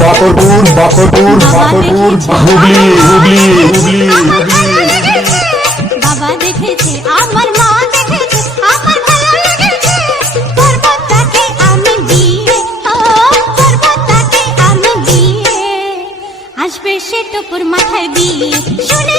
বাকরপুর বাকরপুর বাকরপুর হুগলি হুগলি হুগলি। বাবা দেখেছে আমার মা দেখেছে আমার ভালো লেগেছে। করব আমি বিয়ে ও আমি বিয়ে আসবে সে টুকুর মাথায় দিয়ে শুনে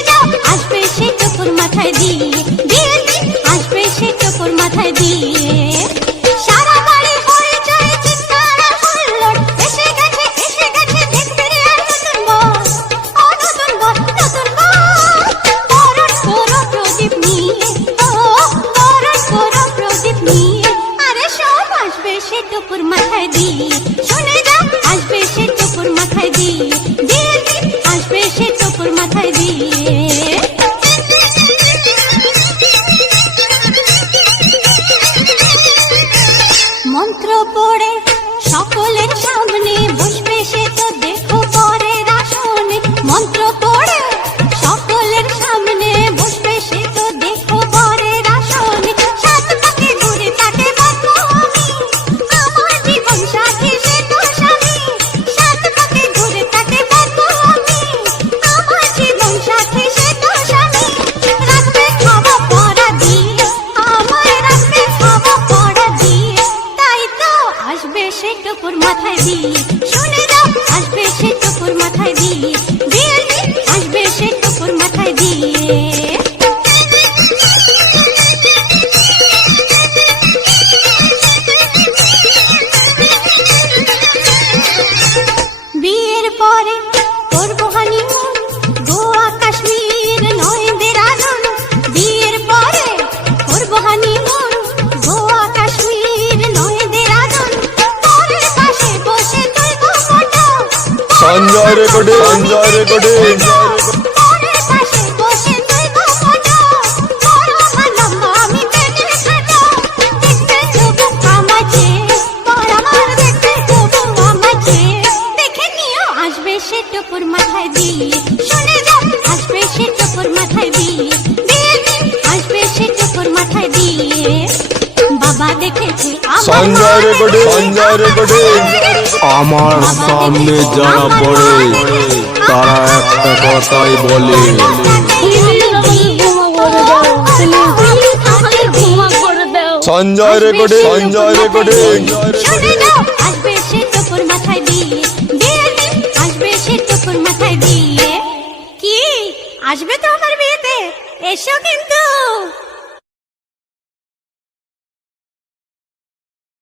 টুকুর মাথায় দিয়ে শুনে যাও আসবে সে টুকুর মাথায় দিয়ে আসবে সে টুকুর মাথায় দিয়ে মন্ত্র পড়ে সকলের সামনে বসবে সে তো দেখো সে টুকুর মাথায় দিলি শুনে দাও আসবে সে টুকুর মাথায় দিয়ে আসবে সে টুকুর মাথায় দিয়ে বিয়ের পরে দেখে নিও আসবে সে টুকুর মাথায় দিয়ে শুনে যাও আসবে সে টুকুর মাথায় দিয়ে দিয়ে মাথায় দিয়ে বাবা দেখেছে আমার সামনে যারা পড়ে, তারা একটা কথাই বলে। সঞ্জয় রেকর্ডিং সঞ্জয় রেকর্ডিং আসবে তো আমার বিয়েতে? এসো কিন্তু।